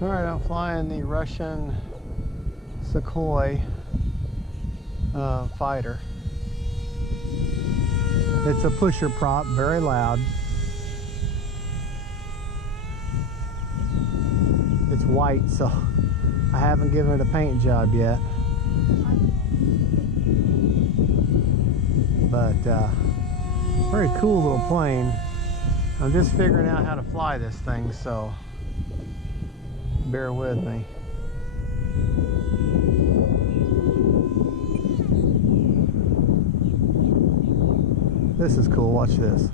Alright, I'm flying the Russian Sukhoi fighter. It's a pusher prop, very loud. It's white, so I haven't given it a paint job yet. But very cool little plane. I'm just figuring out how to fly this thing, so bear with me. This is cool, watch this.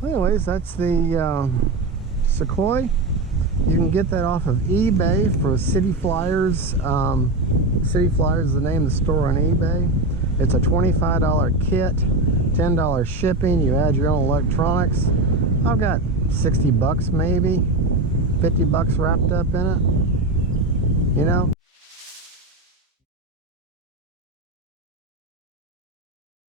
Anyways, that's the Sukhoi. You can get that off of eBay for City Flyers. City Flyers is the name of the store on eBay. It's a $25 kit, $10 shipping. You add your own electronics. I've got 60 bucks maybe, 50 bucks wrapped up in it. You know,